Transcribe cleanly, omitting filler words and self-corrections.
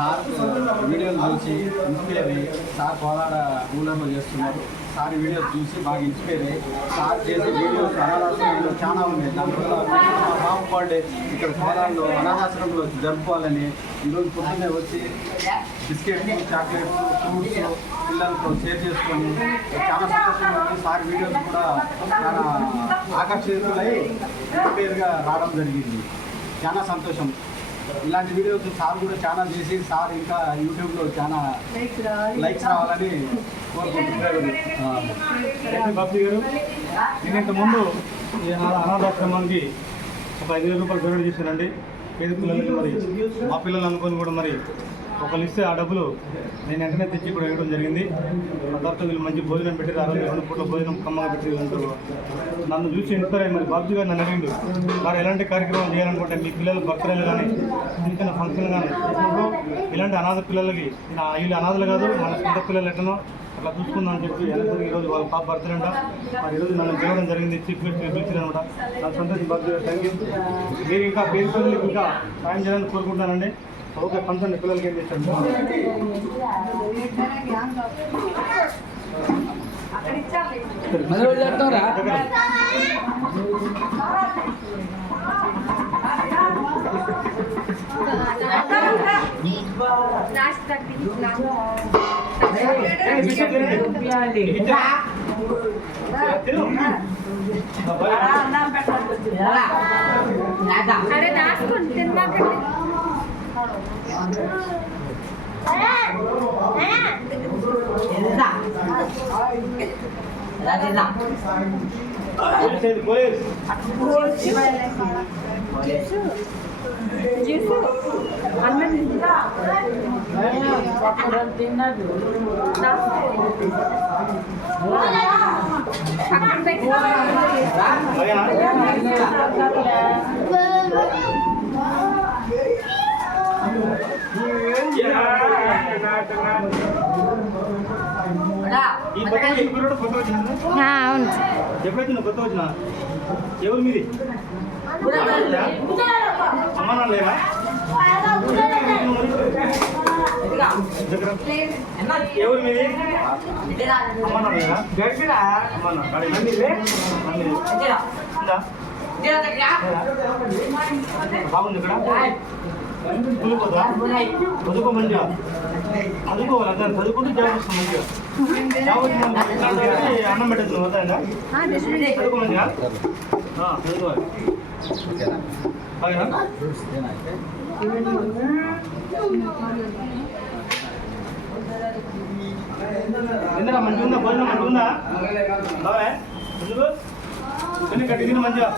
Sir వీడియోలు చూసి inspire అయ్యి సార్ కోలాడ ఊళ్ళలో చేస్తున్నారు. సార్ వీడియోస్ చూసి బాగా ఇన్స్పైర్ అయ్యి సార్ చేసే వీడియోస్ అనాథాశ్రమంలో చాలా ఉన్నాయి. దానివల్ల మా బాబు బర్త్డే ఇక్కడ కోలాడలో అనాథాశ్రమంలో జరుపుకోవాలని ఈరోజు పొద్దున్నే వచ్చి బిస్కెట్స్, చాక్లెట్స్, ఫ్రూట్స్ పిల్లలతో షేర్ చేసుకొని చాలా సంతోషంగా ఉంది. సార్ వీడియోస్ కూడా చాలా ఆకర్షితులై ఇన్స్పైర్గా రావడం జరిగింది. చాలా సంతోషం. ఇలాంటి వీడియోస్ సార్ కూడా చాలా చేసి సార్ ఇంకా యూట్యూబ్లో చాలా లైక్స్ రావాలని కోరుకుంటున్నారు. బాబు గారు, నేను ఇంతకుముందు ఈ అనాథాశ్రమానికి ఒక 5,000 రూపాయలు డొనేట్ చేశానండి. పేద పిల్లలకి మరి మా పిల్లలు అనుకొని కూడా మరి ఒకళ్ళు ఇస్తే ఆ డబ్బులు నేను వెంటనే తెచ్చి కూడా ఇవ్వడం జరిగింది. ఆ తర్వాత వీళ్ళు మంచి భోజనం పెట్టి 2 పూట్ల భోజనం కమ్మగా పెట్టి నన్ను చూసి ఇన్స్పైర్ అయ్యి మరి బాబు గారు నన్ను అడిగిండు, మరి ఎలాంటి కార్యక్రమం చేయాలనుకుంటే మీ పిల్లలు బర్త్డేలు కానీ చిన్న ఫంక్షన్ కానీ చేసినప్పుడు ఇలాంటి అనాథ పిల్లలకి వీళ్ళు అనాథలు కాదు, మన సొంత పిల్లలు ఎట్లనో అట్లా చూసుకుందాం అని చెప్పి వెనక్కి ఈరోజు వాళ్ళ పాప బర్త్డే అంట. మరి ఈరోజు నన్ను గెలవడం జరిగింది. చీఫ్ గెస్ట్ పిలిచారనమాట. నాకు సంతోషం. Birthday thank you. మీరు ఇంకా పేరు పిల్లలకి ఇంకా సాయం చేయాలని కోరుకుంటానండి. ఓకే, ఫంక్షన్ పిల్లలకి ఏం చేస్తాను అరే దాచుకోండి తినమాకండి. అన్నం తిన్నాడు. అవును. ఎప్పుడైతే కొత్త వచ్చిన ఎవరు మీది అమ్మా నాన్న లేరా? ఎవరు మీది అమ్మా నాన్న లేరా? అమ్మా బాగుంది ఇక్కడ చదువుకోదా? చదువుకో మంచిగా చదువుకోవాలి. అందరూ చదువుకుంటూ జాబ్ వస్తాం. మంచిగా జాబ్ వచ్చిన అన్నం పెట్టచ్చు వద్దా? చదువుకో మంచిగా చదువుకోవాలి. ఎందుకు మంచిగా ఉందా? భోజనం మంచిగా ఉందా? బాగా ఎందుకు కట్టి మంచిగా